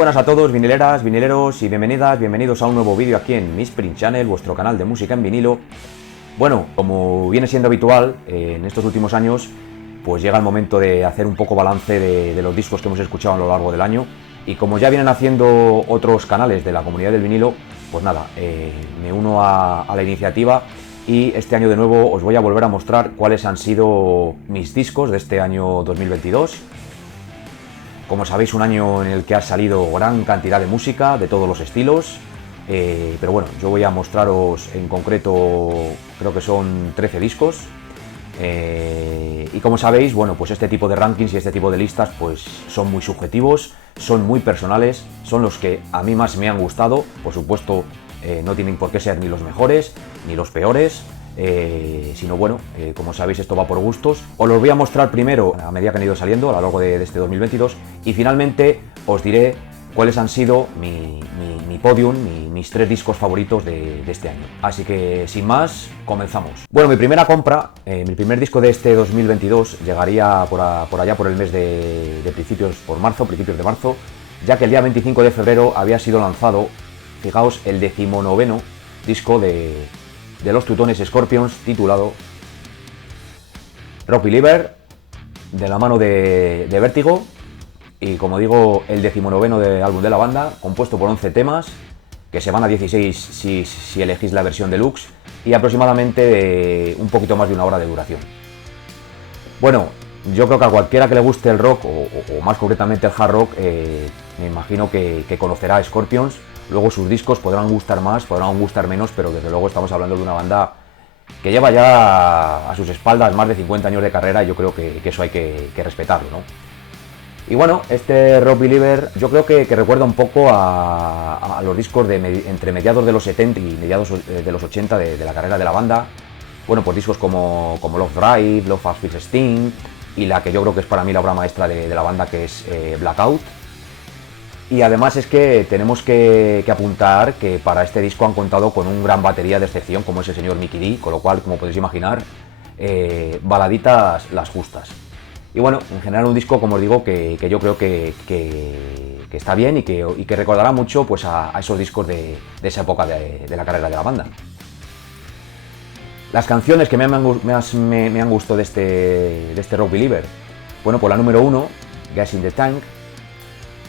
buenas a todos, vinileras, vinileros y bienvenidas, bienvenidos a un nuevo vídeo aquí en Misprint Channel, vuestro canal de música en vinilo. Bueno, como viene siendo habitual en estos últimos años, pues llega el momento de hacer un poco balance de los discos que hemos escuchado a lo largo del año. Y como ya vienen haciendo otros canales de la comunidad del vinilo, pues nada, me uno a la iniciativa y este año de nuevo os voy a volver a mostrar cuáles han sido mis discos de este año 2022. Como sabéis, un año en el que ha salido gran cantidad de música, de todos los estilos, pero bueno, yo voy a mostraros en concreto, creo que son 13 discos, y como sabéis, bueno, pues este tipo de rankings y este tipo de listas pues son muy subjetivos, son muy personales, son los que a mí más me han gustado, por supuesto, no tienen por qué ser ni los mejores ni los peores, sino bueno, como sabéis, esto va por gustos. Os los voy a mostrar primero a medida que han ido saliendo a lo largo de este 2022 y finalmente os diré cuáles han sido mi podium, mis 3 discos favoritos de este año. Así que sin más, comenzamos. Bueno, mi primera compra, mi primer disco de este 2022 llegaría por allá por el mes de principios de marzo, ya que el día 25 de febrero había sido lanzado, fijaos, el 19º disco de los Teutones Scorpions, titulado Rock Believer, de la mano de Vértigo, y como digo, el 19º de álbum de la banda, compuesto por 11 temas, que se van a 16 si elegís la versión deluxe, y aproximadamente un poquito más de una hora de duración. Bueno, yo creo que a cualquiera que le guste el rock, o más concretamente el hard rock, me imagino que conocerá a Scorpions. Luego sus discos podrán gustar más, podrán gustar menos, pero desde luego estamos hablando de una banda que lleva ya a sus espaldas más de 50 años de carrera, y yo creo que eso hay que respetarlo, ¿no? Y bueno, este Rock Believer yo creo que recuerda un poco a los discos entre mediados de los 70 y mediados de los 80 de la carrera de la banda. Bueno, pues discos como Love Drive, Love Fast Fish Sting, y la que yo creo que es para mí la obra maestra de la banda, que es Blackout. Y además es que tenemos que apuntar que para este disco han contado con un gran batería de excepción como es el señor Mikkey Dee, con lo cual, como podéis imaginar, baladitas las justas. Y bueno, en general un disco, como os digo, que yo creo que está bien y que recordará mucho pues a esos discos de esa época de la carrera de la banda. Las canciones que más me han gustado de este Rock Believer, bueno, pues la número 1, Gas in the Tank.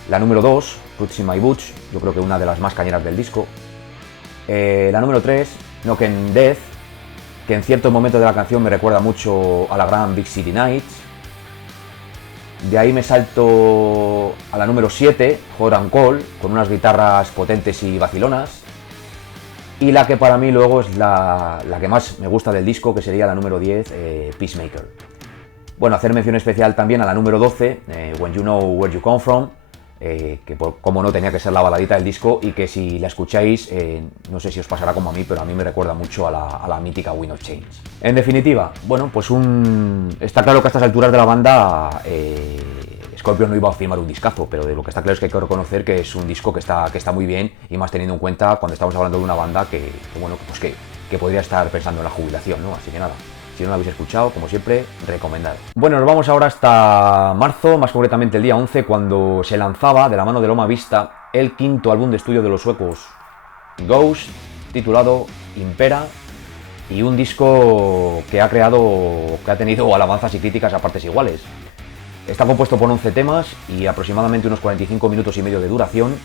La número 2, Roots in My Boots, yo creo que una de las más cañeras del disco. La número 3, Knockin' Death, que en ciertos momentos de la canción me recuerda mucho a la gran Big City Nights. De ahí me salto a la número 7, Hot and Cold, con unas guitarras potentes y vacilonas. Y la que para mí luego es la que más me gusta del disco, que sería la número 10, Peacemaker. Bueno, hacer mención especial también a la número 12, When You Know Where You Come From, que como no tenía que ser la baladita del disco, y que si la escucháis, no sé si os pasará como a mí, pero a mí me recuerda mucho a la mítica Wind of Change. En definitiva, bueno, pues está claro que a estas alturas de la banda Scorpions no iba a firmar un discazo, pero de lo que está claro es que hay que reconocer que es un disco que está muy bien, y más teniendo en cuenta cuando estamos hablando de una banda que podría estar pensando en la jubilación, ¿no? Así que nada, si no lo habéis escuchado, como siempre, recomendado. Bueno, nos vamos ahora hasta marzo, más concretamente el día 11, cuando se lanzaba de la mano de Loma Vista el 5º álbum de estudio de los suecos Ghost, titulado Impera, y un disco que ha tenido alabanzas y críticas a partes iguales. Está compuesto por 11 temas y aproximadamente unos 45 minutos y medio de duración,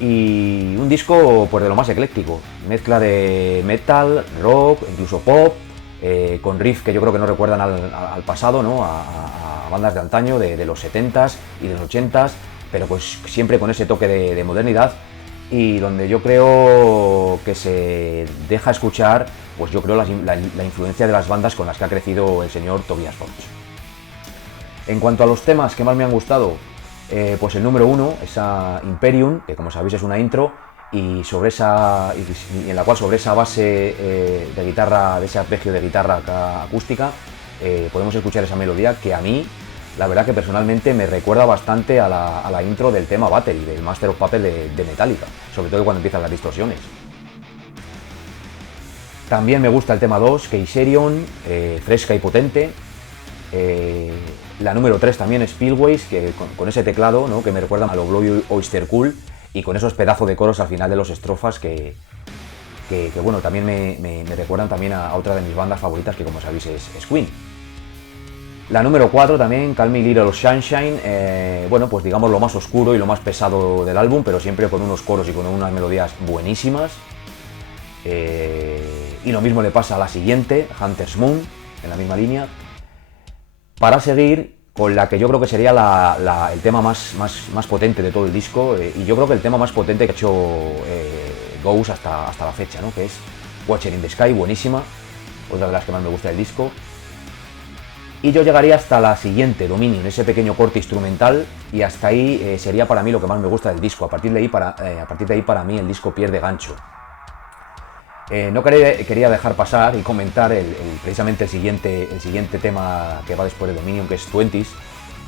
y un disco pues de lo más ecléctico, mezcla de metal, rock, incluso pop, con riffs que yo creo que no recuerdan al pasado, ¿no? a bandas de antaño, de los 70s y de los 80s, pero pues siempre con ese toque de modernidad, y donde yo creo que se deja escuchar, pues yo creo la influencia de las bandas con las que ha crecido el señor Tobias Forge. En cuanto a los temas que más me han gustado, pues el número 1, esa Imperium, que como sabéis es una intro, y en la cual sobre esa base de guitarra, de ese arpegio de guitarra acústica, podemos escuchar esa melodía que a mí, la verdad que personalmente me recuerda bastante a la intro del tema Battery, del Master of Puppets de Metallica, sobre todo cuando empiezan las distorsiones. También me gusta el tema 2, Keiserion, fresca y potente. La número 3 también es Spillways, que con ese teclado, ¿no?, que me recuerda a lo Blue Oyster Cult, y con esos pedazos de coros al final de los estrofas que bueno, también me recuerdan también a otra de mis bandas favoritas, que como sabéis es Queen. La número 4 también, Call Me Little Sunshine, bueno, pues digamos lo más oscuro y lo más pesado del álbum, pero siempre con unos coros y con unas melodías buenísimas. Y lo mismo le pasa a la siguiente, Hunter's Moon, en la misma línea. Para seguir con la que yo creo que sería el tema más potente de todo el disco, y yo creo que el tema más potente que ha hecho Ghost hasta la fecha, ¿no?, que es Watcher in the Sky, buenísima, otra de las que más me gusta del disco. Y yo llegaría hasta la siguiente, Dominion, ese pequeño corte instrumental, y hasta ahí sería para mí lo que más me gusta del disco. A partir de ahí para mí el disco pierde gancho. No quería dejar pasar y comentar precisamente el siguiente tema que va después de Dominion, que es 20s,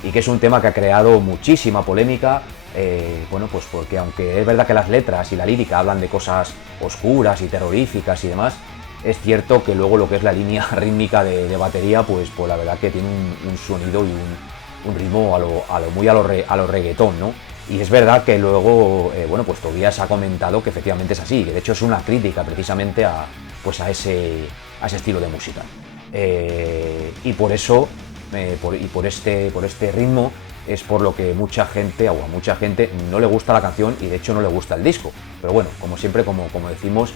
y que es un tema que ha creado muchísima polémica, bueno, pues porque aunque es verdad que las letras y la lírica hablan de cosas oscuras y terroríficas y demás, es cierto que luego lo que es la línea rítmica de batería, pues la verdad que tiene un sonido y un ritmo a lo reggaetón, ¿no? Y es verdad que luego, bueno, pues Tobias ha comentado que efectivamente es así, que de hecho es una crítica precisamente a ese estilo de música. Y por eso, por este ritmo, es por lo que a mucha gente no le gusta la canción y de hecho no le gusta el disco. Pero bueno, como siempre, como decimos,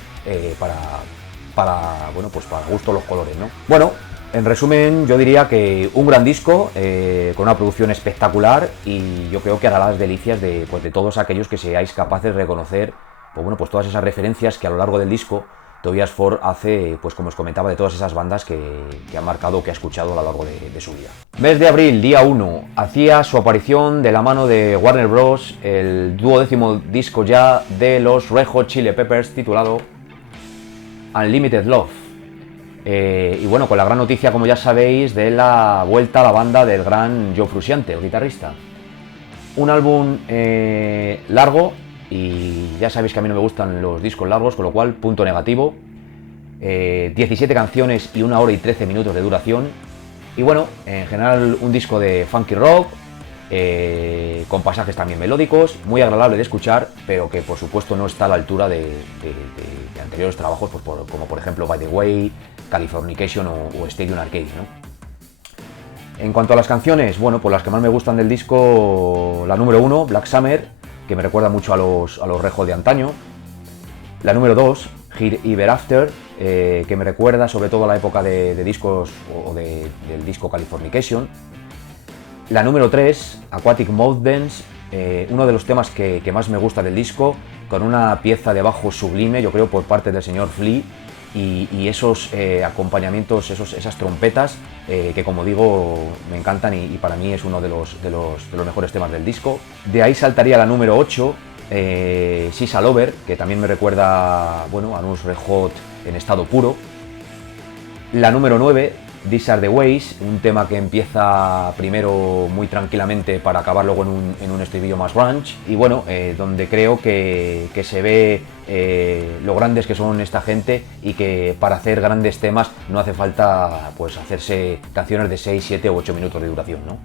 bueno, pues para gusto los colores, ¿no? Bueno, en resumen, yo diría que un gran disco, con una producción espectacular, y yo creo que hará las delicias de todos aquellos que seáis capaces de reconocer, pues bueno, pues todas esas referencias que a lo largo del disco Tobias Forge hace, pues como os comentaba, de todas esas bandas que ha marcado, que ha escuchado a lo largo de su vida. Mes de abril, día 1, hacía su aparición de la mano de Warner Bros. El 12º disco ya de los Red Hot Chili Peppers, titulado Unlimited Love. Y bueno, con la gran noticia, como ya sabéis, de la vuelta a la banda del gran Joe Frusciante, el guitarrista. Un álbum largo, y ya sabéis que a mí no me gustan los discos largos, con lo cual, punto negativo. 17 canciones y 1 hora y 13 minutos de duración. Y bueno, en general un disco de funky rock, con pasajes también melódicos, muy agradable de escuchar, pero que por supuesto no está a la altura de anteriores trabajos, pues como por ejemplo By the Way, Californication o Stadium Arcade, ¿no? En cuanto a las canciones, bueno, pues las que más me gustan del disco, la número 1, Black Summer, que me recuerda mucho a los Red Hot de antaño. La número 2, Here Ever After, que me recuerda sobre todo a la época de discos o del disco Californication. La número 3, Aquatic Mouth Dance, uno de los temas que más me gusta del disco, con una pieza de bajo sublime, yo creo, por parte del señor Flea, y esos acompañamientos, esas trompetas, que como digo, me encantan y para mí es uno de los mejores temas del disco. De ahí saltaría la número 8, She's a Lover, que también me recuerda, bueno, a unos Red Hot en estado puro. La número 9, These Are the Ways, un tema que empieza primero muy tranquilamente para acabar luego en un estribillo más grunge, y bueno, donde creo que se ve lo grandes que son esta gente, y que para hacer grandes temas no hace falta pues hacerse canciones de 6, 7 o 8 minutos de duración, ¿no?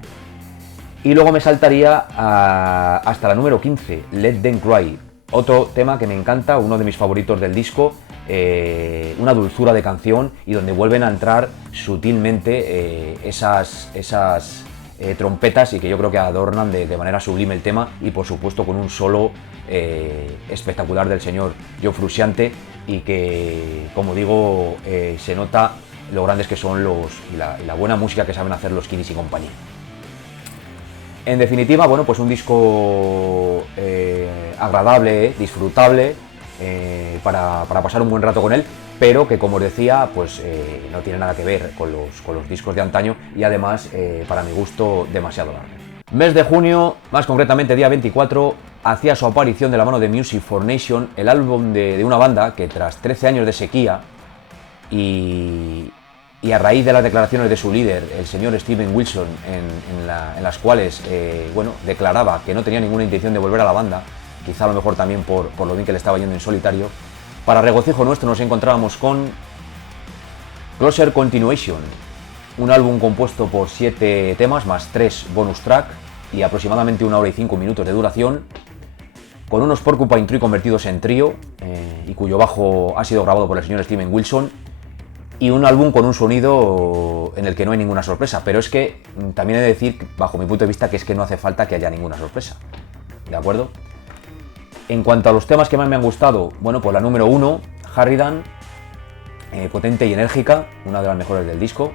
Y luego me saltaría hasta la número 15, Let Them Cry, otro tema que me encanta, uno de mis favoritos del disco, una dulzura de canción, y donde vuelven a entrar sutilmente esas trompetas, y que yo creo que adornan de manera sublime el tema, y por supuesto con un solo espectacular del señor Joe Frusciante, y que, como digo, se nota lo grandes que son y la buena música que saben hacer los Kiddies y compañía. En definitiva, bueno, pues un disco agradable, disfrutable, para pasar un buen rato con él, pero que, como os decía, pues no tiene nada que ver con los discos de antaño, y además, para mi gusto, demasiado largo. Mes de junio, más concretamente día 24, hacía su aparición de la mano de Music for Nation, el álbum de una banda que tras 13 años de sequía y a raíz de las declaraciones de su líder, el señor Steven Wilson, en las cuales bueno, declaraba que no tenía ninguna intención de volver a la banda, quizá a lo mejor también por lo bien que le estaba yendo en solitario, para regocijo nuestro nos encontrábamos con Closer Continuation, un álbum compuesto por 7 temas más 3 bonus track y aproximadamente 1 hora y 5 minutos de duración, con unos Porcupine Tree convertidos en trío y cuyo bajo ha sido grabado por el señor Steven Wilson, y un álbum con un sonido en el que no hay ninguna sorpresa, pero es que también he de decir, bajo mi punto de vista, que es que no hace falta que haya ninguna sorpresa, ¿de acuerdo? En cuanto a los temas que más me han gustado, bueno, pues la número 1, Harridan, potente y enérgica, una de las mejores del disco.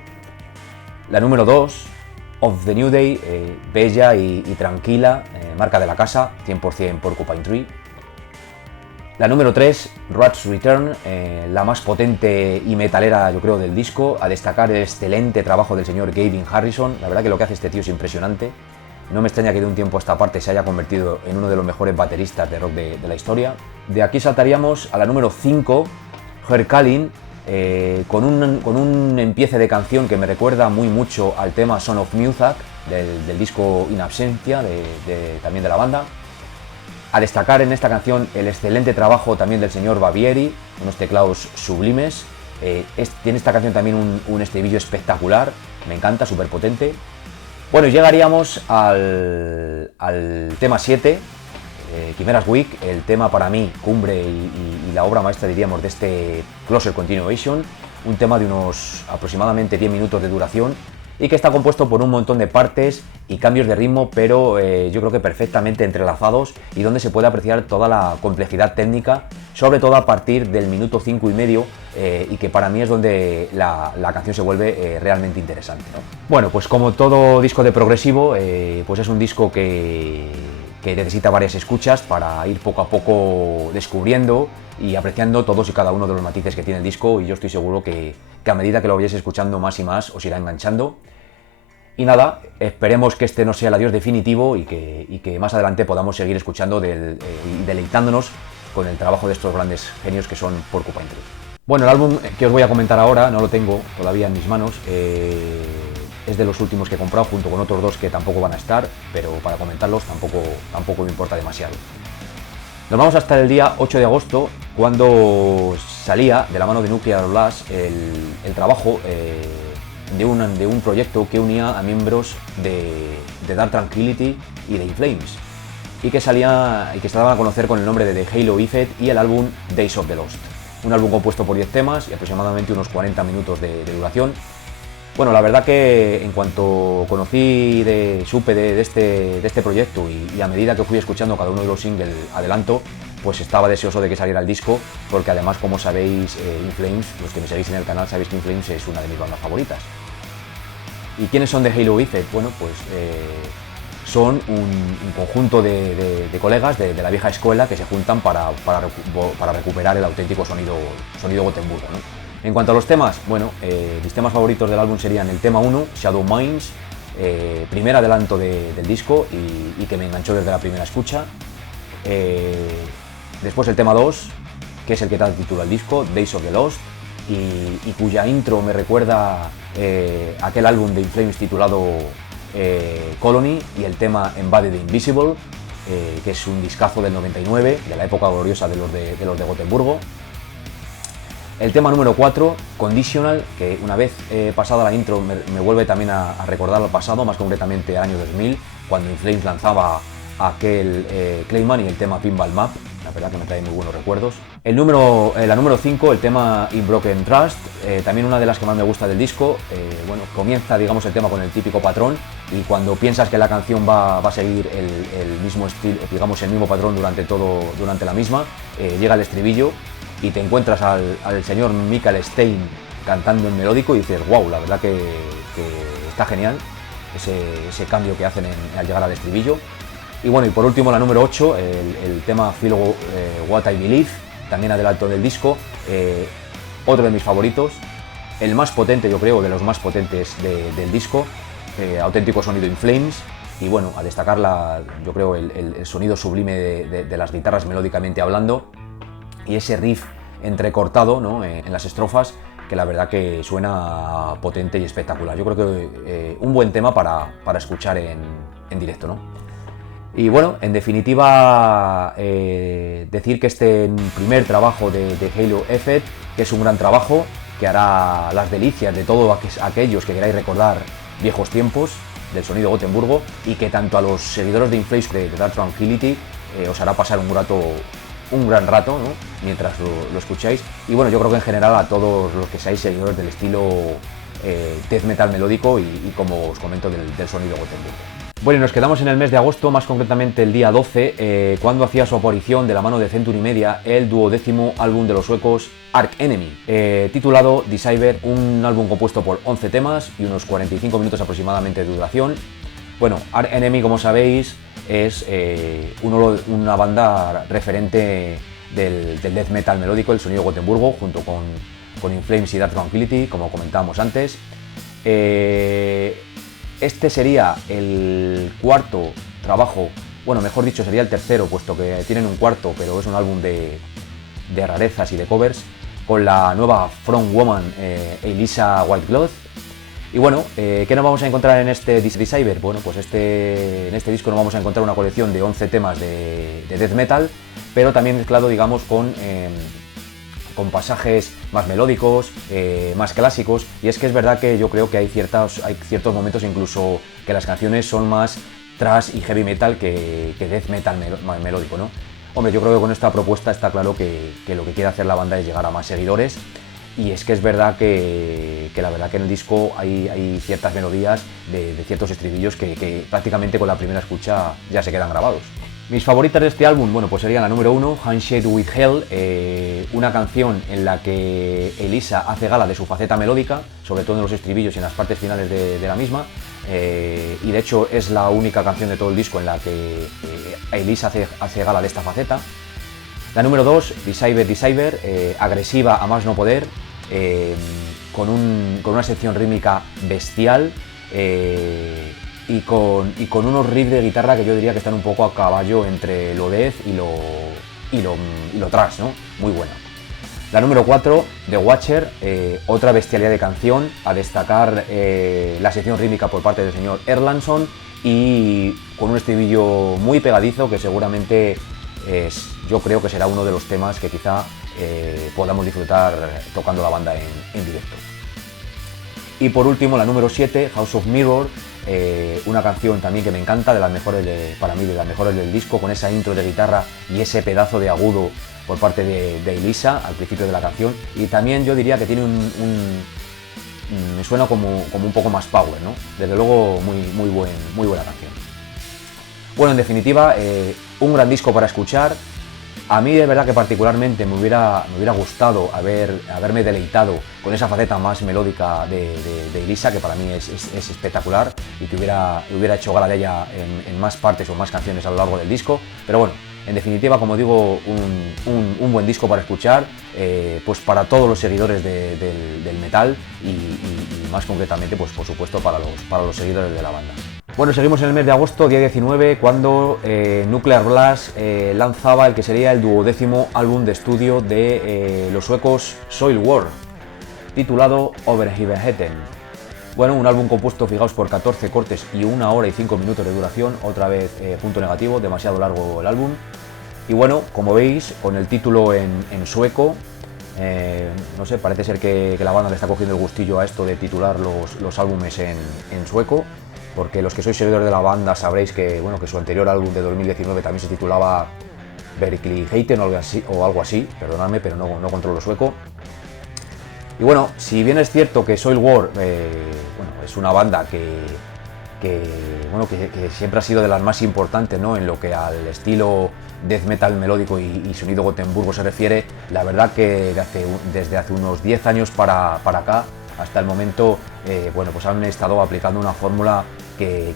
La número 2, Of the New Day, bella y tranquila, marca de la casa, 100% Porcupine Tree. La número 3, Rat's Return, la más potente y metalera, yo creo, del disco. A destacar el excelente trabajo del señor Gavin Harrison. La verdad que lo que hace este tío es impresionante. No me extraña que de un tiempo a esta parte se haya convertido en uno de los mejores bateristas de rock de la historia. De aquí saltaríamos a la número 5, Her Calling, con un empiece de canción que me recuerda muy mucho al tema Son of Music del disco In Absentia, también de la banda. A destacar en esta canción el excelente trabajo también del señor Bavieri, unos teclados sublimes. Tiene esta canción también un estribillo espectacular, me encanta, súper potente. Bueno, y llegaríamos al tema 7, Chimeras Week, el tema para mí cumbre y la obra maestra, diríamos, de este Closer Continuation, un tema de unos aproximadamente 10 minutos de duración y que está compuesto por un montón de partes y cambios de ritmo, pero yo creo que perfectamente entrelazados, y donde se puede apreciar toda la complejidad técnica, sobre todo a partir del minuto 5 y medio, y que para mí es donde la canción se vuelve realmente interesante, ¿no? Bueno, pues como todo disco de progresivo, pues es un disco que necesita varias escuchas para ir poco a poco descubriendo y apreciando todos y cada uno de los matices que tiene el disco, y yo estoy seguro que a medida que lo vayáis escuchando más y más os irá enganchando. Y nada, esperemos que este no sea el adiós definitivo y que más adelante podamos seguir escuchando y deleitándonos con el trabajo de estos grandes genios que son Porcupine Tree. Bueno, el álbum que os voy a comentar ahora, no lo tengo todavía en mis manos, es de los últimos que he comprado junto con otros dos que tampoco van a estar, pero para comentarlos tampoco me importa demasiado. Nos vamos hasta el día 8 de agosto, cuando salía de la mano de Nuclear Blast el trabajo de un proyecto que unía a miembros de Dark Tranquillity y de In Flames, y que se daban a conocer con el nombre de The Halo Effect y el álbum Days of the Lost. Un álbum compuesto por 10 temas y aproximadamente unos 40 minutos de duración. Bueno, la verdad que en cuanto supe de este proyecto y a medida que fui escuchando cada uno de los singles adelanto, pues estaba deseoso de que saliera el disco, porque además, como sabéis, In Flames, los que me seguís en el canal sabéis que In Flames es una de mis bandas favoritas. ¿Y quiénes son The Halo Effect? Bueno, pues son un conjunto de colegas de la vieja escuela que se juntan para recuperar el auténtico sonido Gotemburgo, ¿no? En cuanto a los temas, bueno, mis temas favoritos del álbum serían el tema 1, Shadow Minds, primer adelanto del disco y que me enganchó desde la primera escucha. Después el tema 2, que es el que da título al disco, Days of the Lost, y cuya intro me recuerda aquel álbum de In Flames titulado Colony, y el tema Embodied Invisible, que es un discazo del 99, de la época gloriosa de los de Gotemburgo. El tema número 4, Conditional, que una vez pasada la intro me vuelve también a recordar al pasado, más concretamente al año 2000, cuando In Flames lanzaba aquel Clayman y el tema Pinball Map. La verdad que me trae muy buenos recuerdos. La número 5, el tema In Broken Trust, también una de las que más me gusta del disco. Bueno, comienza, digamos, el tema con el típico patrón, y cuando piensas que la canción va a seguir el mismo estilo, digamos, el mismo patrón durante la misma, llega el estribillo y te encuentras al señor Michael Stein cantando en melódico y dices, wow, la verdad que está genial ese cambio que hacen al llegar al estribillo. Y bueno, y por último la número 8, el tema Feel What I Believe, también adelanto del disco, otro de mis favoritos, el más potente, yo creo, de los más potentes del disco, auténtico sonido In Flames. Y bueno, a destacar yo creo el sonido sublime de las guitarras melódicamente hablando, y ese riff entrecortado, ¿no?, en las estrofas, que la verdad que suena potente y espectacular. Yo creo que un buen tema para escuchar en directo, ¿no? Y bueno, en definitiva, decir que este primer trabajo de Halo Effect, que es un gran trabajo, que hará las delicias de todos aquellos que queráis recordar viejos tiempos del sonido Gotemburgo, y que tanto a los seguidores de In Flames de Dark Tranquillity os hará pasar un gran rato, ¿no?, mientras lo escucháis. Y bueno, yo creo que en general a todos los que seáis seguidores del estilo death metal melódico y como os comento del sonido Gotemburgo. Bueno, y nos quedamos en el mes de agosto, más concretamente el día 12, cuando hacía su aparición de la mano de Century Media el 12º álbum de los suecos Arch Enemy, titulado Deceiver, un álbum compuesto por 11 temas y unos 45 minutos aproximadamente de duración. Bueno, Arch Enemy, como sabéis, es una banda referente del death metal melódico, el sonido Gotemburgo, junto con In Flames y Dark Tranquillity, como comentábamos antes. Este sería el cuarto trabajo, bueno, mejor dicho, sería el tercero, puesto que tienen un cuarto, pero es un álbum de rarezas y de covers, con la nueva frontwoman Elisa Whitecloth. Y bueno, ¿qué nos vamos a encontrar en este Deceiver? Bueno, pues en este disco nos vamos a encontrar una colección de 11 temas de death metal, pero también mezclado, digamos, con pasajes más melódicos, más clásicos. Y es que es verdad que yo creo que hay ciertos momentos incluso que las canciones son más thrash y heavy metal que death metal melódico, ¿no? Hombre, yo creo que con esta propuesta está claro que lo que quiere hacer la banda es llegar a más seguidores. Y es que es verdad que la verdad que en el disco hay ciertas melodías de ciertos estribillos que prácticamente con la primera escucha ya se quedan grabados. Mis favoritas de este álbum, bueno, pues serían la número 1, Handshake with Hell, una canción en la que Elisa hace gala de su faceta melódica, sobre todo en los estribillos y en las partes finales de la misma, y de hecho es la única canción de todo el disco en la que Elisa hace gala de esta faceta. La número 2, Deceiver, agresiva a más no poder, con una sección rítmica bestial, y con unos riffs de guitarra que yo diría que están un poco a caballo entre lo death y lo thrash, ¿no? Muy buena. La número 4, The Watcher, otra bestialidad de canción, a destacar la sección rítmica por parte del señor Erlandsson y con un estribillo muy pegadizo que seguramente yo creo que será uno de los temas que quizá podamos disfrutar tocando la banda en directo. Y por último, la número 7, House of Mirror, una canción también que me encanta, para mí de las mejores del disco, con esa intro de guitarra y ese pedazo de agudo por parte de Elisa al principio de la canción. Y también yo diría que tiene me suena como un poco más power, ¿no? Desde luego muy buena canción. Bueno, en definitiva, un gran disco para escuchar. A mí de verdad que particularmente me hubiera gustado haberme deleitado con esa faceta más melódica de Elisa, que para mí es espectacular, y que hubiera hecho gala de ella en más partes o más canciones a lo largo del disco. Pero bueno, en definitiva, como digo, un buen disco para escuchar, pues para todos los seguidores del metal y más concretamente, pues por supuesto para los seguidores de la banda. Bueno, seguimos en el mes de agosto, día 19, cuando Nuclear Blast lanzaba el que sería el 12º álbum de estudio de los suecos Soilwork, titulado Overheaven. Bueno, un álbum compuesto, fijaos, por 14 cortes y 1 hora y 5 minutos de duración, otra vez punto negativo, demasiado largo el álbum. Y bueno, como veis, con el título en sueco, no sé, parece ser que la banda le está cogiendo el gustillo a esto de titular los álbumes en sueco, porque los que sois seguidores de la banda sabréis que, bueno, que su anterior álbum de 2019 también se titulaba Verkligheten o algo así, perdonadme, pero no controlo sueco. Y bueno, si bien es cierto que Soilwork es una banda que siempre ha sido de las más importantes, ¿no?, en lo que al estilo death metal melódico y sonido Gotemburgo se refiere, la verdad que desde hace unos 10 años para acá, hasta el momento, pues han estado aplicando una fórmula que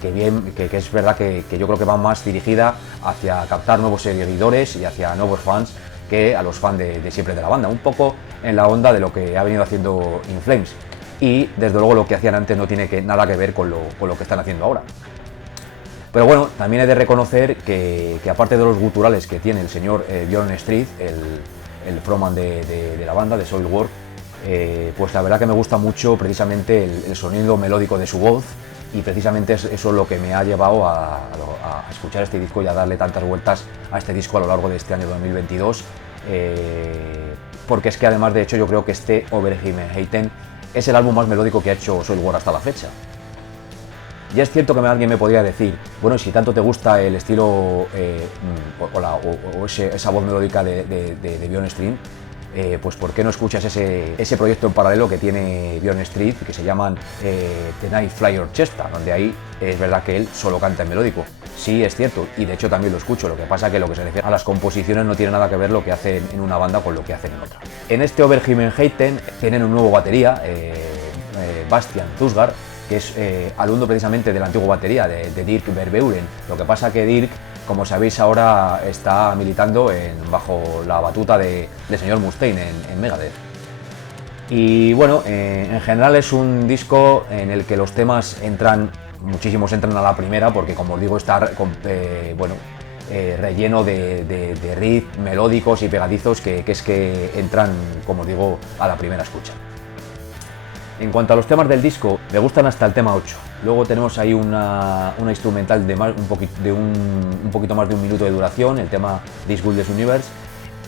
es verdad que yo creo que va más dirigida hacia captar nuevos seguidores y hacia nuevos fans que a los fans de siempre de la banda, un poco en la onda de lo que ha venido haciendo In Flames, y desde luego lo que hacían antes no tiene nada que ver con lo que están haciendo ahora. Pero bueno, también he de reconocer que aparte de los guturales que tiene el señor Björn Strid, el frontman de la banda, de Soilwork, pues la verdad que me gusta mucho precisamente el sonido melódico de su voz, y precisamente eso es lo que me ha llevado a escuchar este disco y a darle tantas vueltas a este disco a lo largo de este año 2022, porque es que además, de hecho, yo creo que este Overgivenheiten es el álbum más melódico que ha hecho Soilwork hasta la fecha. Ya es cierto que alguien me podría decir, bueno, si tanto te gusta el estilo o esa voz melódica de Björn Strid, pues ¿por qué no escuchas ese proyecto en paralelo que tiene Björn Strid, que se llaman The Night Fly Orchestra, donde ahí es verdad que él solo canta en melódico? Sí, es cierto, y de hecho también lo escucho, lo que pasa que lo que se refiere a las composiciones no tiene nada que ver lo que hacen en una banda con lo que hacen en otra. En este Overgivenheiten tienen un nuevo batería, Bastian Thusgaard, que es alumno precisamente de la antigua batería de Dirk Verbeuren. Lo que pasa que Dirk, como sabéis, ahora está militando bajo la batuta del señor Mustaine en Megadeth. Y bueno, en general es un disco en el que los temas muchísimos entran a la primera, porque como os digo, está relleno de riffs melódicos y pegadizos que entran, como os digo, a la primera escucha. En cuanto a los temas del disco, me gustan hasta el tema 8. Luego tenemos ahí una instrumental de un poquito más de un minuto de duración, el tema This Godless Universe,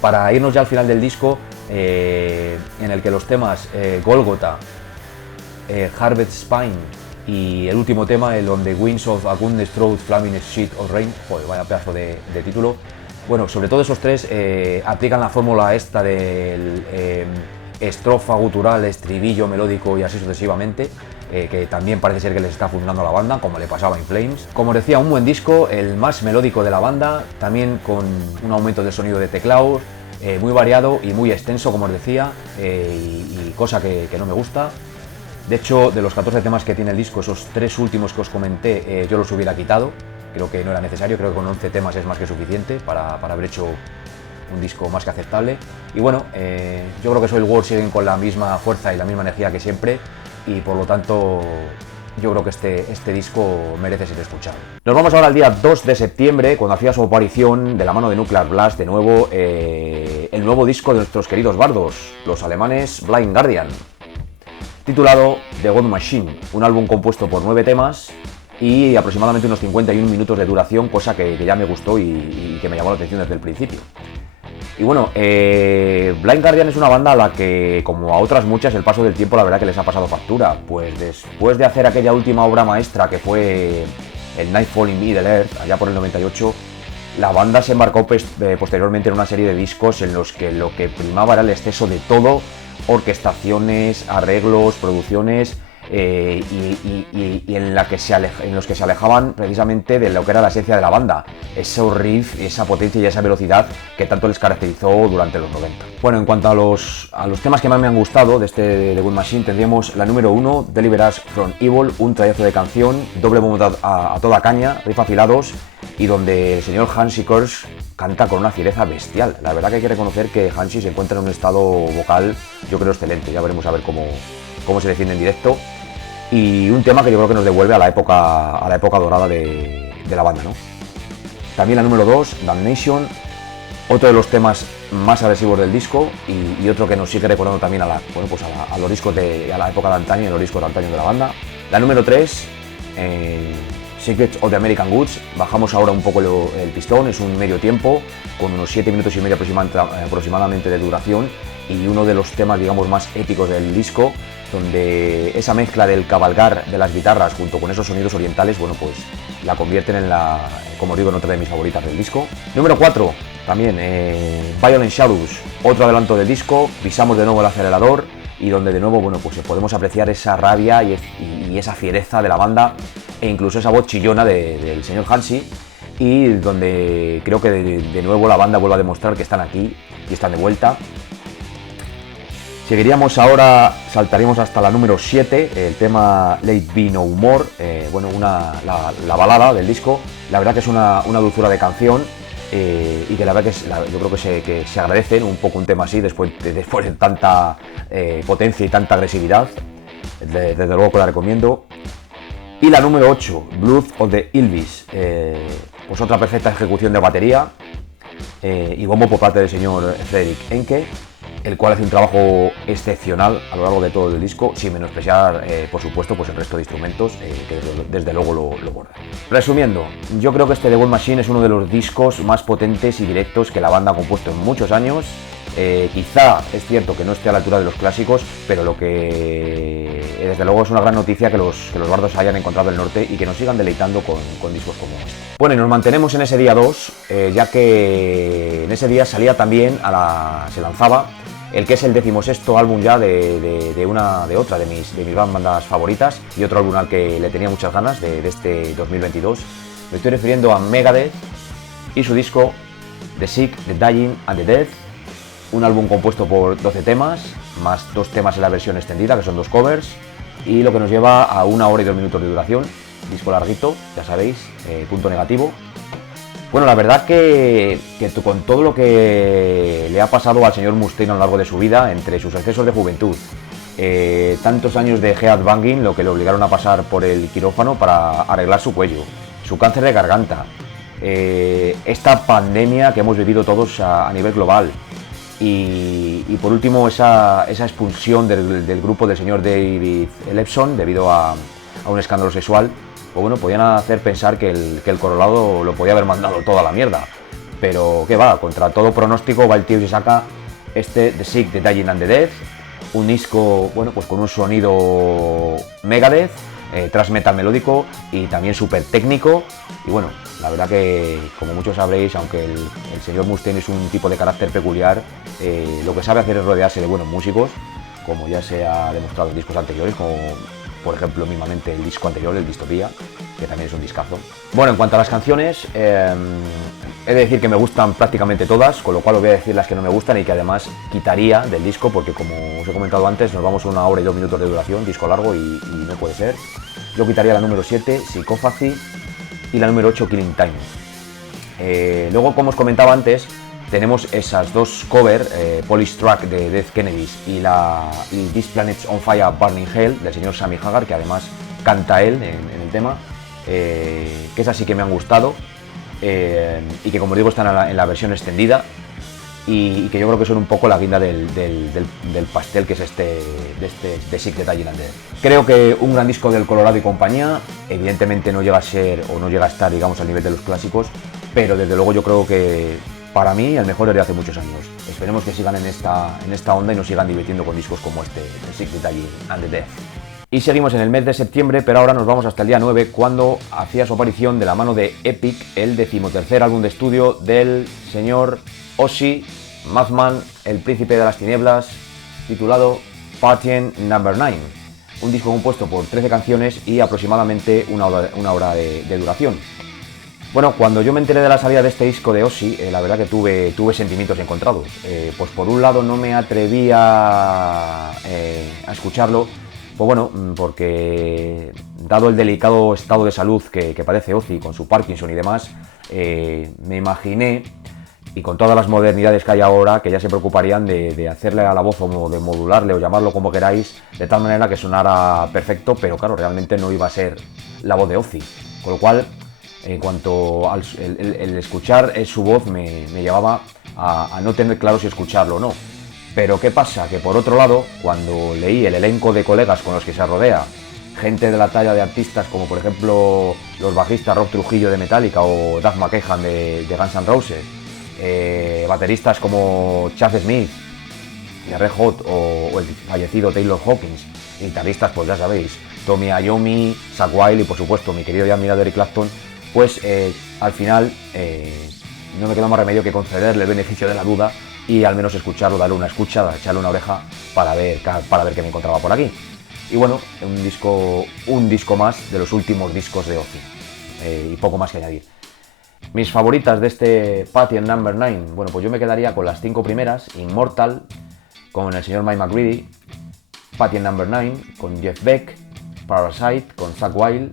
para irnos ya al final del disco, en el que los temas Golgotha, Harvest Spine y el último tema, el On the Wings of a Goodness Through Flaming Sheet of Rain, joder, vaya pedazo de título. Bueno, sobre todo esos tres aplican la fórmula esta del estrofa, gutural, estribillo, melódico y así sucesivamente, que también parece ser que les está funcionando a la banda, como le pasaba a In Flames. Como os decía, un buen disco, el más melódico de la banda, también con un aumento del sonido de teclados, muy variado y muy extenso, como os decía, y cosa que no me gusta. De hecho, de los 14 temas que tiene el disco, esos 3 últimos que os comenté, yo los hubiera quitado. Creo que no era necesario, creo que con 11 temas es más que suficiente para haber hecho un disco más que aceptable. Y bueno, yo creo que Soilwork siguen con la misma fuerza y la misma energía que siempre, y por lo tanto yo creo que este disco merece ser escuchado. Nos vamos ahora al día 2 de septiembre, cuando hacía su aparición de la mano de Nuclear Blast de nuevo el nuevo disco de nuestros queridos bardos, los alemanes Blind Guardian, titulado The God Machine, un álbum compuesto por 9 temas y aproximadamente unos 51 minutos de duración, cosa que ya me gustó y que me llamó la atención desde el principio. Y bueno, Blind Guardian es una banda a la que, como a otras muchas, el paso del tiempo la verdad que les ha pasado factura, pues después de hacer aquella última obra maestra que fue el Nightfall in Middle Earth, allá por el 98, la banda se embarcó posteriormente en una serie de discos en los que lo que primaba era el exceso de todo, orquestaciones, arreglos, producciones, y en los que se alejaban precisamente de lo que era la esencia de la banda, ese riff, esa potencia y esa velocidad que tanto les caracterizó durante los 90. Bueno, en cuanto a los temas que más me han gustado de The God Machine, tendríamos la número 1, Deliver Us from Evil, un trayazo de canción, doble bombo a toda caña, riff afilados, y donde el señor Hansi Kursch canta con una fiereza bestial. La verdad que hay que reconocer que Hansi se encuentra en un estado vocal, yo creo, excelente. Ya veremos a ver cómo se defiende en directo. Y un tema que yo creo que nos devuelve a la época dorada de la banda, ¿no? También la número 2, Damnation, otro de los temas más agresivos del disco y otro que nos sigue recordando también a los discos a la época de antaño y a los discos de antaño de la banda. La número 3, Secrets of the American Goods. Bajamos ahora un poco el pistón, es un medio tiempo con unos 7 minutos y medio aproximadamente de duración, y uno de los temas, digamos, más épicos del disco, donde esa mezcla del cabalgar de las guitarras junto con esos sonidos orientales, bueno, pues la convierten como os digo, en otra de mis favoritas del disco. Número 4, también Violent Shadows, otro adelanto del disco. Pisamos de nuevo el acelerador y donde de nuevo, bueno, pues podemos apreciar esa rabia y esa fiereza de la banda, e incluso esa voz chillona del señor Hansi, y donde creo que de nuevo la banda vuelve a demostrar que están aquí y están de vuelta. Seguiríamos ahora, saltaríamos hasta la número 7, el tema Let Be No More, la balada del disco. La verdad que es una dulzura de canción, y que la verdad que yo creo que se agradecen un poco un tema así después de tanta potencia y tanta agresividad. Desde luego que la recomiendo. Y la número 8, Blood of the Ylvis, pues otra perfecta ejecución de batería y bombo por parte del señor Fredrik Enke, el cual hace un trabajo excepcional a lo largo de todo el disco, sin menospreciar, por supuesto, pues el resto de instrumentos, que desde luego lo bordan. Resumiendo, yo creo que The God Machine es uno de los discos más potentes y directos que la banda ha compuesto en muchos años, Quizá es cierto que no esté a la altura de los clásicos, pero lo que desde luego es una gran noticia que los bardos hayan encontrado el norte y que nos sigan deleitando con discos como este. Bueno, y nos mantenemos en ese día 2, ya que en ese día salía también, se lanzaba el que es el 16º álbum ya de otra de mis bandas favoritas, y otro álbum al que le tenía muchas ganas de este 2022. Me estoy refiriendo a Megadeth y su disco The Sick, The Dying and The Dead, un álbum compuesto por 12 temas, más 2 temas en la versión extendida, que son 2 covers, y lo que nos lleva a 1 hora y 2 minutos de duración. Disco larguito, ya sabéis, punto negativo. Bueno, la verdad que con todo lo que le ha pasado al señor Mustaine a lo largo de su vida, entre sus excesos de juventud, tantos años de headbanging, lo que le obligaron a pasar por el quirófano para arreglar su cuello, su cáncer de garganta, esta pandemia que hemos vivido todos a nivel global, y por último esa expulsión del grupo del señor David Ellefson debido a un escándalo sexual, pues bueno, podían hacer pensar que el Colorado lo podía haber mandado toda la mierda, pero qué va, contra todo pronóstico va el tío y se saca este The Sick, The Dying and The Dead, un disco, bueno, pues con un sonido Megadeth, thrash metal melódico y también súper técnico. Y bueno, la verdad que, como muchos sabréis, aunque el señor Mustaine es un tipo de carácter peculiar, lo que sabe hacer es rodearse de buenos músicos, como ya se ha demostrado en discos anteriores, como por ejemplo mismamente el disco anterior, el Dystopia, que también es un discazo. Bueno, en cuanto a las canciones, he de decir que me gustan prácticamente todas, con lo cual os voy a decir las que no me gustan y que además quitaría del disco, porque como os he comentado antes, nos vamos a 1 hora y 2 minutos de duración, disco largo, y no puede ser. Yo quitaría la número 7, Psychopathy, y la número 8, Killing Time. Luego, como os comentaba antes, tenemos esas 2 covers, Police Track de Dead Kennedys y This Planet's on Fire Burning Hell del señor Sammy Hagar, que además canta él en el tema, que esas sí que me han gustado, y que, como digo, están en la versión extendida, y que yo creo que son un poco la guinda del pastel, que es The Sick, The Dying and The Dead. Creo que un gran disco del Colorado y compañía. Evidentemente no llega a ser o no llega a estar, digamos, al nivel de los clásicos, pero desde luego yo creo que para mí el mejor desde hace muchos años. Esperemos que sigan en esta onda y nos sigan divirtiendo con discos como este, The Sick, The Dying and The Dead. Y seguimos en el mes de septiembre, pero ahora nos vamos hasta el día 9, cuando hacía su aparición de la mano de Epic el 13º álbum de estudio del señor Ozzy, Madman, el príncipe de las tinieblas, titulado Patient Number 9. Un disco compuesto por 13 canciones y aproximadamente una hora de duración. Bueno, cuando yo me enteré de la salida de este disco de Ozzy, la verdad que tuve sentimientos encontrados. Pues por un lado no me atrevía a escucharlo, pues bueno, porque dado el delicado estado de salud que padece Ozzy con su Parkinson y demás, me imaginé, y con todas las modernidades que hay ahora, que ya se preocuparían de hacerle a la voz, o de modularle, o llamarlo como queráis, de tal manera que sonara perfecto, pero claro, realmente no iba a ser la voz de Ozzy. Con lo cual, en cuanto al el escuchar su voz, me llevaba a no tener claro si escucharlo o no. Pero ¿qué pasa? Que por otro lado, cuando leí el elenco de colegas con los que se rodea, gente de la talla de artistas como por ejemplo los bajistas Rob Trujillo de Metallica o Duff McKagan de Guns N' Roses, bateristas como Chad Smith de Red Hot o el fallecido Taylor Hawkins, guitarristas, pues ya sabéis, Tommy Iommi, Zakk Wylde y por supuesto mi querido y admirado Eric Clapton, pues al final no me quedó más remedio que concederle el beneficio de la duda y al menos escucharlo, darle una escucha, echarle una oreja para ver qué me encontraba por aquí. Y bueno, un disco más de los últimos discos de Ozzy, y poco más que añadir. Mis favoritas de este Patient Number 9, bueno, pues yo me quedaría con las 5 primeras: Immortal, con el señor Mike McCready; Patient Number 9, con Jeff Beck; Parasite, con Zakk Wylde;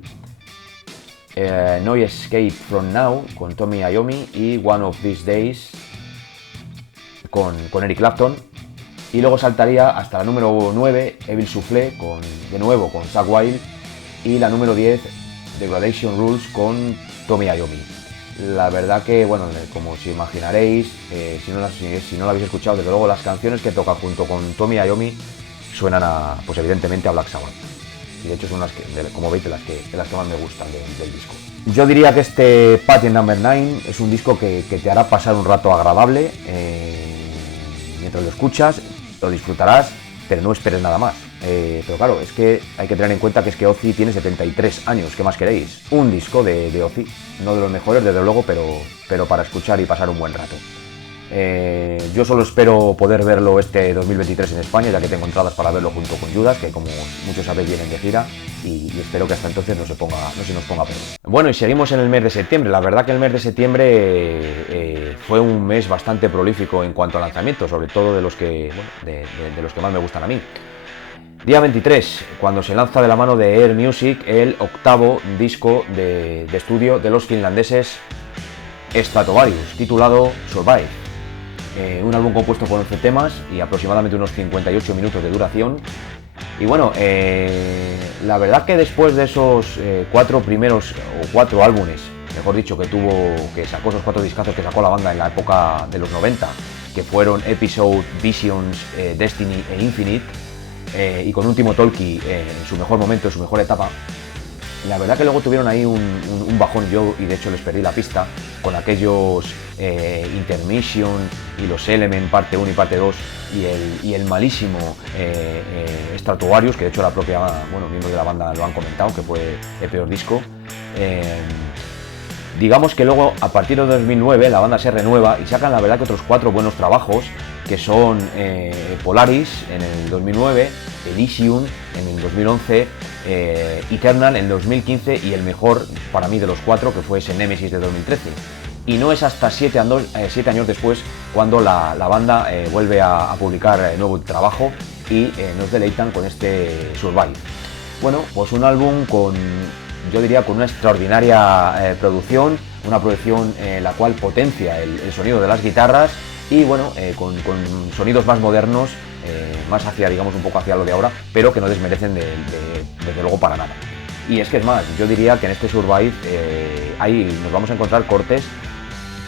No Escape From Now, con Tommy Iommi; y One of These Days, con Eric Clapton. Y luego saltaría hasta la número 9, Evil Soufflé, de nuevo con Zakk Wylde; y la número 10, Degradation Rules, con Tommy Iommi. La verdad que, bueno, como os imaginaréis, si no la habéis escuchado, desde luego las canciones que toca junto con Tommy Iommi suenan pues evidentemente a Black Sabbath. Y de hecho son las que, como veis, de las que más me gustan del disco. Yo diría que este Patient Number 9 es un disco que te hará pasar un rato agradable. mientras lo escuchas, lo disfrutarás, pero no esperes nada más. Pero claro, es que hay que tener en cuenta que es que Ozzy tiene 73 años, ¿qué más queréis? Un disco de Ozzy, no de los mejores desde luego, pero para escuchar y pasar un buen rato. Yo solo espero poder verlo este 2023 en España, ya que tengo entradas para verlo junto con Judas, que como muchos sabéis vienen de gira, y espero que hasta entonces no se nos ponga peor. Bueno, y seguimos en el mes de septiembre. La verdad que el mes de septiembre fue un mes bastante prolífico en cuanto a lanzamientos, sobre todo de los que, bueno, de los que más me gustan a mí. Día 23, cuando se lanza de la mano de Air Music el octavo disco de estudio de los finlandeses Stratovarius, titulado Survive. Un álbum compuesto por 11 temas y aproximadamente unos 58 minutos de duración. Y bueno, la verdad que después de esos 4 álbumes, mejor dicho, que sacó esos 4 discazos que sacó la banda en la época de los 90, que fueron Episode, Visions, Destiny e Infinite, y con Ultimo Talkie en su mejor momento, en su mejor etapa, la verdad que luego tuvieron ahí un bajón, y de hecho les perdí la pista con aquellos Intermission y los Element parte 1 y parte 2 y el malísimo Stratovarius, que de hecho la propia, miembros de la banda lo han comentado, que fue el peor disco. Digamos que luego a partir de 2009 la banda se renueva y sacan la verdad que otros 4 buenos trabajos, que son Polaris en el 2009, Elysium en el 2011, Eternal en el 2015 y el mejor para mí de los 4, que fue ese Nemesis de 2013. Y no es hasta 7 años después cuando la banda vuelve a publicar nuevo trabajo y nos deleitan con este Survive. Bueno, pues un álbum yo diría con una extraordinaria producción, una producción la cual potencia el sonido de las guitarras y bueno, con sonidos más modernos, más digamos un poco hacia lo de ahora, pero que no desmerecen desde luego para nada. Y es que es más, yo diría que en este Survive ahí nos vamos a encontrar cortes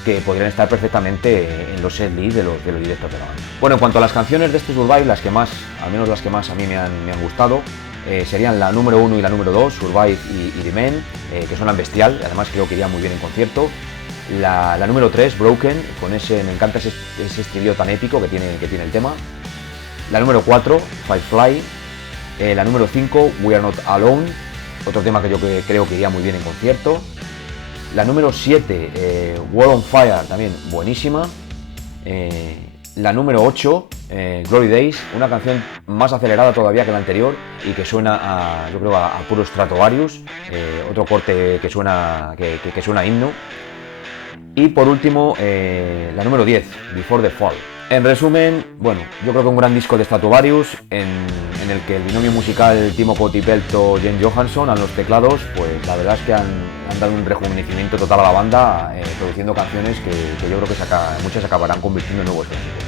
que podrían estar perfectamente en los setlists de los directos de la banda. Bueno, en cuanto a las canciones de este Survive, al menos las que más a mí me han gustado, serían la número 1 y la número 2, Survive y Remain, que suenan bestial, además creo que iría muy bien en concierto. La número 3, Broken, me encanta ese estribillo tan épico que tiene el tema. La número 4, Firefly. La número 5, We Are Not Alone, otro tema que yo creo que iría muy bien en concierto. La número 7, World on Fire, también buenísima. La número 8, Glory Days, una canción más acelerada todavía que la anterior y que suena yo creo a puro Stratovarius, otro corte que suena himno. Y por último, la número 10, Before the Fall. En resumen, bueno, yo creo que un gran disco de Stratovarius en el que el binomio musical Timo Kotipelto-Jen Johansson a los teclados, pues la verdad es que han dado un rejuvenecimiento total a la banda, produciendo canciones que yo creo que muchas se acabarán convirtiendo en nuevos éxitos.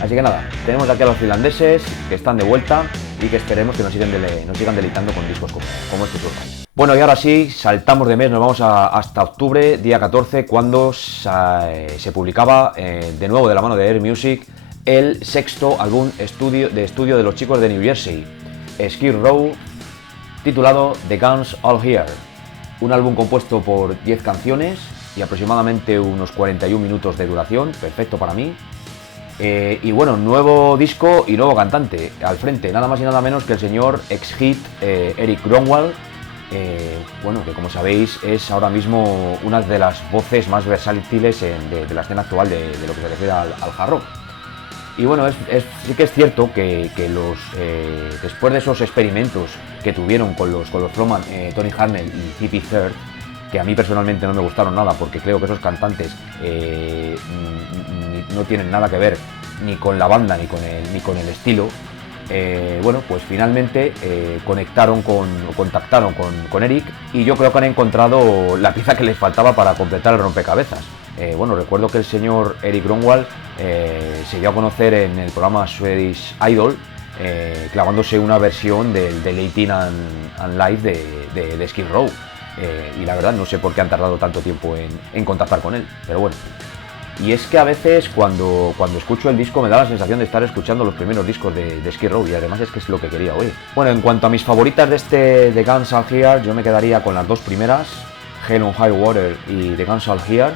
Así que nada, tenemos aquí a los finlandeses que están de vuelta y que esperemos que nos sigan deleitando con discos como este Survive. Bueno, y ahora sí, saltamos de mes, nos vamos hasta octubre, día 14, cuando se publicaba de nuevo de la mano de Air Music el sexto álbum de estudio de los chicos de New Jersey, Skid Row, titulado The Guns All Here. Un álbum compuesto por 10 canciones y aproximadamente unos 41 minutos de duración, perfecto para mí. Y bueno, nuevo disco y nuevo cantante al frente, nada más y nada menos que el señor ex-hit Eric Grönwall, bueno, que como sabéis es ahora mismo una de las voces más versátiles de la escena actual de lo que se refiere al hard rock. Y bueno, sí que es cierto que después de esos experimentos que tuvieron con los frontman Tony Harnell y Hippie Third, que a mí personalmente no me gustaron nada porque creo que esos cantantes no tienen nada que ver ni con la banda ni con el estilo, bueno, pues finalmente contactaron con Eric y yo creo que han encontrado la pieza que les faltaba para completar el rompecabezas. Bueno, recuerdo que el señor Eric Grönwall se dio a conocer en el programa Swedish Idol, clavándose una versión del Deleting and Live de Skid Row. Y la verdad no sé por qué han tardado tanto tiempo en contactar con él, pero bueno. Y es que a veces cuando escucho el disco me da la sensación de estar escuchando los primeros discos de Skid Row y además es que es lo que quería oír. Bueno, en cuanto a mis favoritas de The Guns All Here, yo me quedaría con las dos primeras, Hell on High Water y The Guns All Here.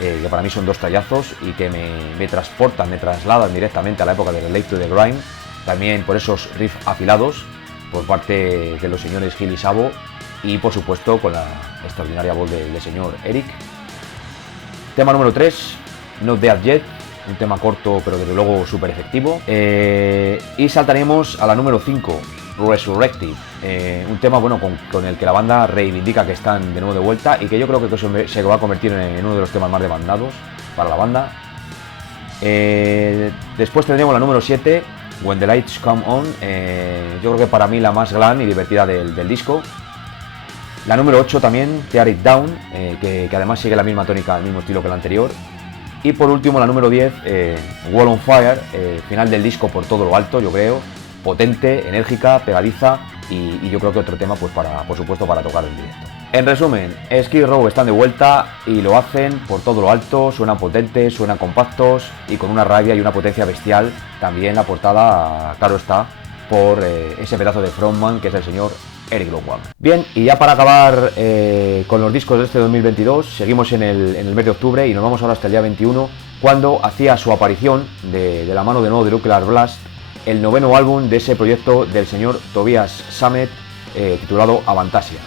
que para mí son dos tallazos y que me transportan, me trasladan directamente a la época de Relate to the Grind, también por esos riffs afilados por parte de los señores Gil y Sabo, y por supuesto con la extraordinaria voz del señor Eric. Tema número 3, Not Dead Yet, un tema corto pero desde luego súper efectivo. Y saltaríamos a la número 5, Resurrected, un tema bueno con el que la banda reivindica que están de nuevo de vuelta y que yo creo que se va a convertir en uno de los temas más demandados para la banda. Después tendríamos la número 7, When the Lights Come On, yo creo que para mí la más glam y divertida del disco. La número 8 también, Tear It Down, que además sigue la misma tónica, el mismo estilo que la anterior. Y por último la número 10, Wall on Fire, final del disco por todo lo alto, yo creo, potente, enérgica, pegadiza y yo creo que otro tema pues por supuesto para tocar en directo. En resumen, Skid Row están de vuelta y lo hacen por todo lo alto, suenan potentes, suenan compactos y con una rabia y una potencia bestial, también la portada, claro está, por ese pedazo de frontman que es el señor Eric Longwang. Bien, y ya para acabar con los discos de este 2022, seguimos en el mes de octubre y nos vamos ahora hasta el día 21, cuando hacía su aparición de la mano de nuevo de Nuclear Blast, el noveno álbum de ese proyecto del señor Tobias Sammet, titulado Avantasia.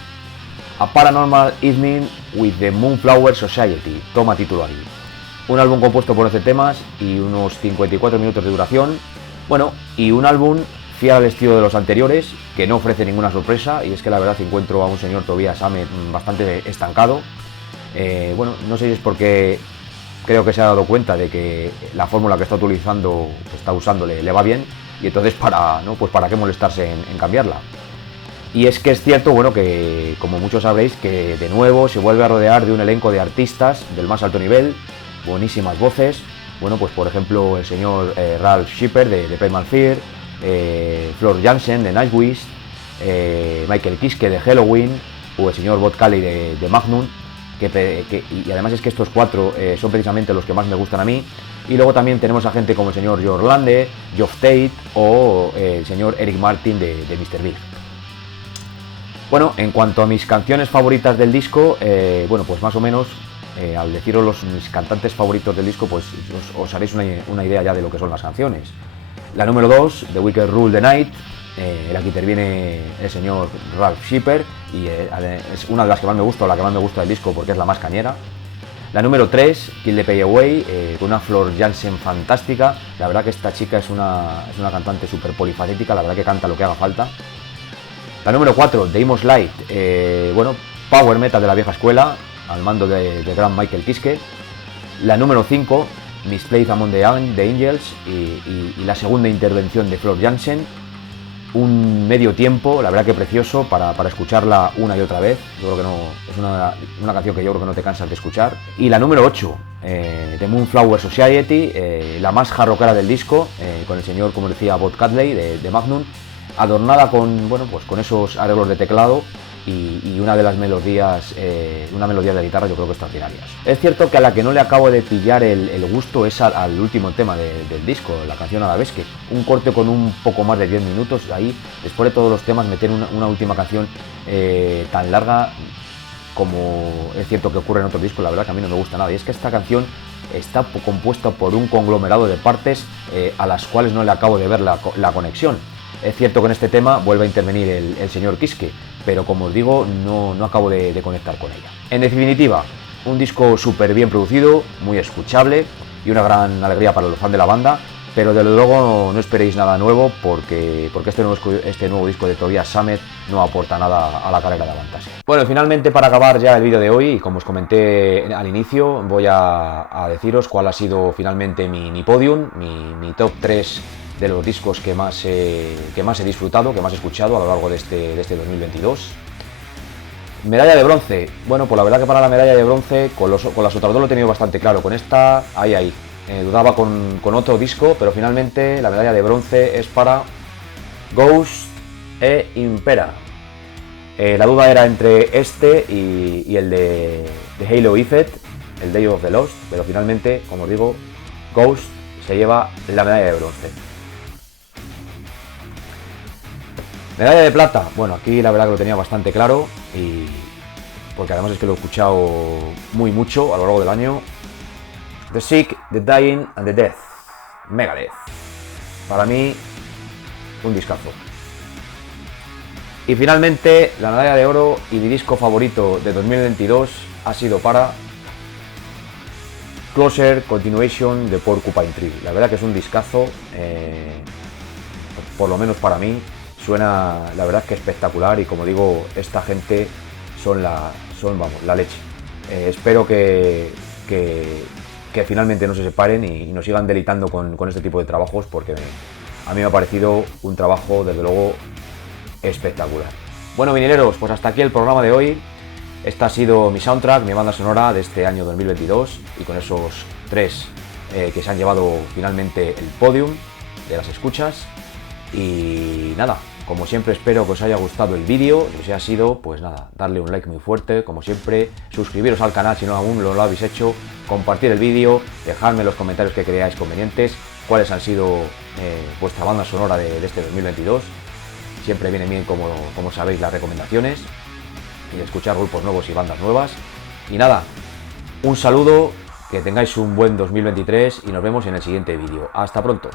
A Paranormal Evening with the Moonflower Society, toma título ahí. Un álbum compuesto por 11 temas y unos 54 minutos de duración. Bueno, y un álbum fiel al estilo de los anteriores, que no ofrece ninguna sorpresa, y es que la verdad encuentro a un señor Tobias Sammet bastante estancado. Bueno, no sé si es porque creo que se ha dado cuenta de que la fórmula que está utilizando, le va bien, y entonces para qué molestarse en cambiarla. Y es que es cierto, bueno, que como muchos sabréis, que de nuevo se vuelve a rodear de un elenco de artistas del más alto nivel, buenísimas voces, bueno, pues por ejemplo el señor Ralph Shepard de Primal Fear, Floor Jansen de Nightwish, Michael Kiske de Helloween, o el señor Bob Cayley de Magnum, y además es que estos cuatro son precisamente los que más me gustan a mí. Y luego también tenemos a gente como el señor George Lande, Geoff Tate o el señor Eric Martin de Mr. Big. Bueno, en cuanto a mis canciones favoritas del disco, bueno, pues más o menos, al deciros mis cantantes favoritos del disco, pues os haréis una idea ya de lo que son las canciones. La número 2, The Wicked Rule the Night, la que interviene el señor Ralph Shepard, y es una de las que más me gusta, o la que más me gusta del disco, porque es la más cañera. La número 3, Kill the Pay Away, con una Floor Jansen fantástica. La verdad que esta chica es una cantante súper polifacética, la verdad que canta lo que haga falta. La número 4, The Amos Light, bueno, power metal de la vieja escuela, al mando de gran Michael Kiske. La número 5, Misplaced Among the Angels, y la segunda intervención de Floor Jansen. Un medio tiempo, la verdad que precioso, para escucharla una y otra vez. Yo creo que no es una canción que yo creo que no te cansas de escuchar. Y la número 8, The Moonflower Society, la más jarroquera del disco, con el señor, como decía, Bob Cayley de Magnum, adornada con, bueno, pues con esos arreglos de teclado y una de las melodías, una melodía de guitarra yo creo que extraordinarias. Es cierto que a la que no le acabo de pillar el gusto es al último tema del disco, la canción Arabesque, un corte con un poco más de 10 minutos, ahí después de todos los temas meter una última canción tan larga como es cierto que ocurre en otros discos, la verdad que a mí no me gusta nada, y es que esta canción está compuesta por un conglomerado de partes a las cuales no le acabo de ver la conexión. Es cierto que en este tema vuelve a intervenir el señor Kiske, pero como os digo, no acabo de conectar con ella. En definitiva, un disco súper bien producido, muy escuchable y una gran alegría para los fans de la banda, pero desde luego no esperéis nada nuevo porque este nuevo disco de Tobias Sammet no aporta nada a la carrera de Avantasia. Bueno, finalmente para acabar ya el vídeo de hoy, como os comenté al inicio, voy a deciros cuál ha sido finalmente mi podium, mi top 3 de los discos que más he disfrutado, que más he escuchado a lo largo de este 2022. Medalla de bronce. Bueno, pues la verdad que para la medalla de bronce con las otras dos lo he tenido bastante claro. Con esta, ahí. Dudaba con otro disco, pero finalmente la medalla de bronce es para Ghost e Impera. La duda era entre este y el de Halo Effect, el Day of the Lost, pero finalmente, como os digo, Ghost se lleva la medalla de bronce. Medalla de plata, bueno, aquí la verdad que lo tenía bastante claro, y porque además es que lo he escuchado mucho a lo largo del año. The Sick, The Dying and The Death, Megadeth. Para mí, un discazo. Y finalmente, la medalla de oro y mi disco favorito de 2022 ha sido para Closer Continuation de Porcupine Tree. La verdad que es un discazo, por lo menos para mí, suena la verdad que espectacular y como digo, esta gente son la leche. Espero que finalmente no se separen y nos sigan deleitando con este tipo de trabajos porque a mí me ha parecido un trabajo desde luego espectacular. Bueno, vinileros, pues hasta aquí el programa de hoy. Esta ha sido mi soundtrack, mi banda sonora de este año 2022 y con esos 3 que se han llevado finalmente el podium de las escuchas. Y nada, como siempre espero que os haya gustado el vídeo y si ha sido, pues nada, darle un like muy fuerte, como siempre, suscribiros al canal si no aún lo habéis hecho, compartir el vídeo, dejadme en los comentarios que creáis convenientes, cuáles han sido vuestra banda sonora de este 2022. Siempre vienen bien, como sabéis, las recomendaciones y escuchar grupos nuevos y bandas nuevas. Y nada, un saludo, que tengáis un buen 2023 y nos vemos en el siguiente vídeo. Hasta pronto.